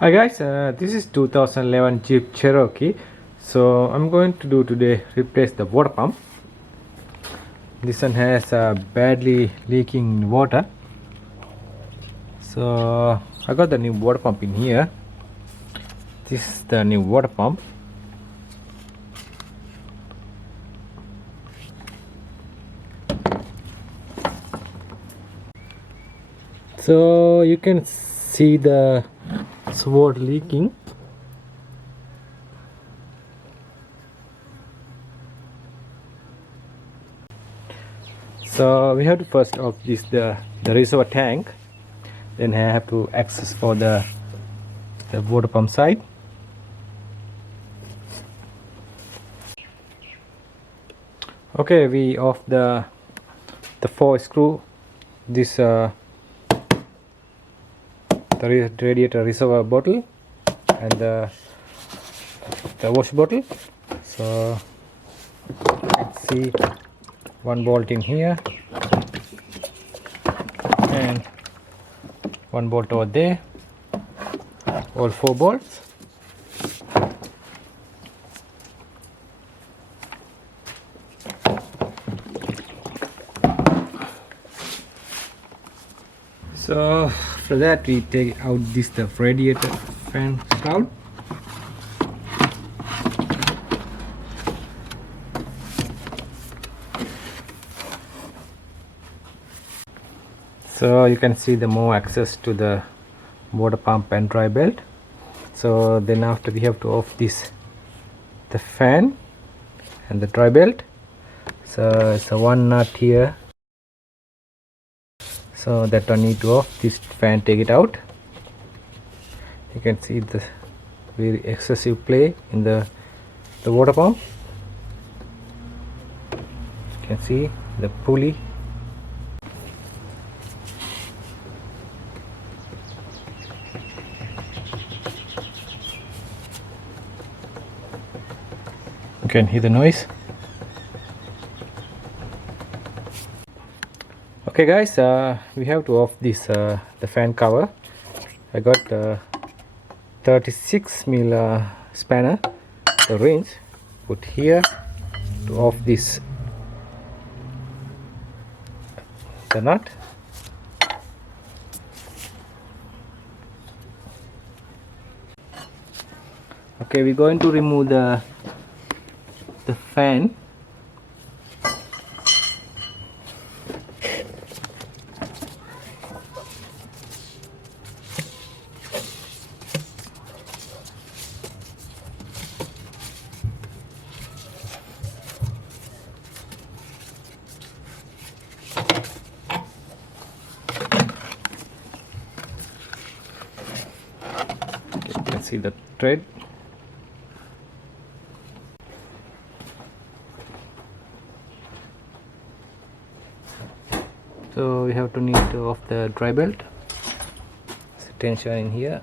Hi guys, this is 2011 Jeep Cherokee. So I'm going to do today replace the water pump. This one has badly leaking water. So I got the new water pump in here. This is the new water pump. So you can see the sword leaking. So we have to first off this the reservoir tank, then I have to access for the water pump side. Okay, we off the 4 screw this the radiator reservoir bottle and the wash bottle. So let's see, one bolt in here and one bolt over there, all 4 bolts. So after that we take out this the radiator fan shroud. So you can see the more access to the water pump and dry belt. So then after we have to off this the fan and the dry belt. So it's a one nut here, so that I need to off this fan, take it out. You can see the very excessive play in the water pump. You can see the pulley. You can hear the noise. Okay guys, we have to off this the fan cover. I got 36 mil spanner, the wrench put here to off this the nut. Okay, we're going to remove the fan. You can see the thread. So we have to need to off the dry belt. There's a tension in here.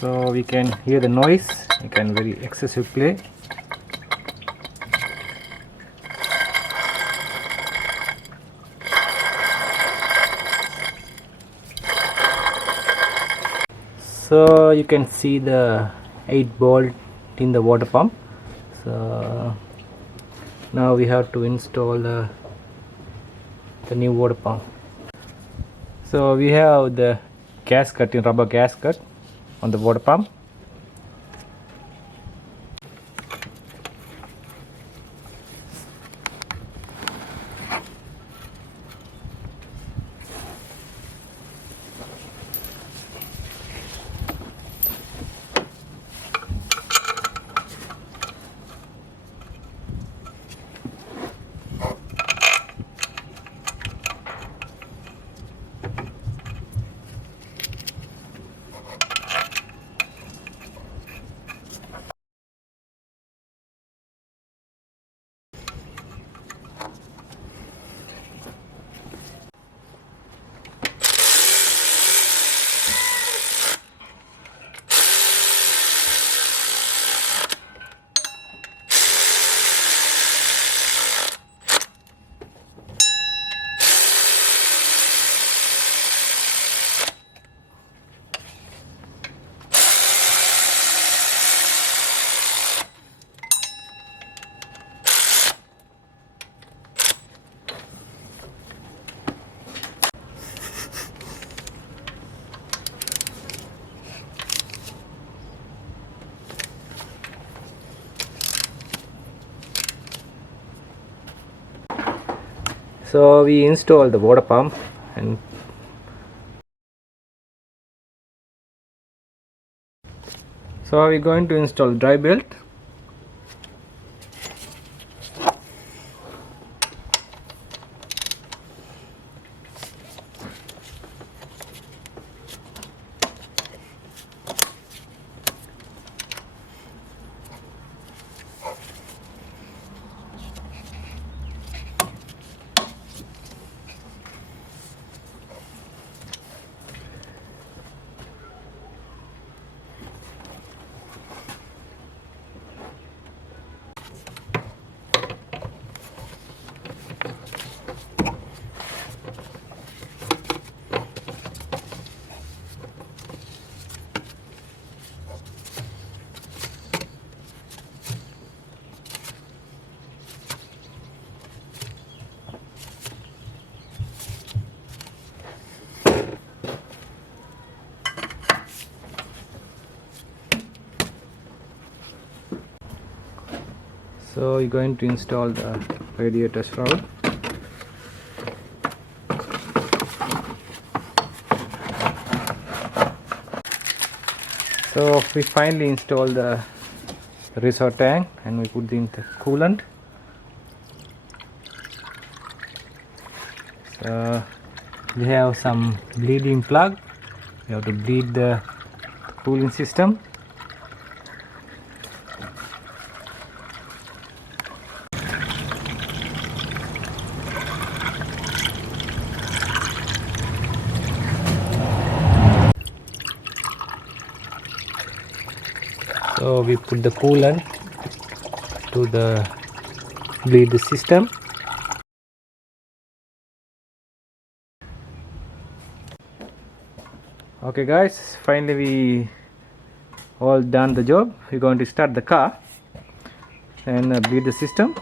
so we can hear the noise. You can very excessive play. So you can see the 8 bolt in the water pump. So now we have to install the new water pump. So we have the gasket, in rubber gasket on the water pump. So we installed the water pump, and so we're going to install dry belt. So you're going to install the radiator shroud. So we finally installed the reservoir tank, and we put in the coolant. So we have some bleeding plug. We have to bleed the cooling system. So we put the coolant to the bleed system. Okay guys, finally we all done the job. We're going to start the car and bleed the system.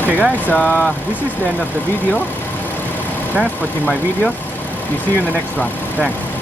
Okay guys, this is the end of the video. Thanks for watching my videos. We see you in the next one. Thanks.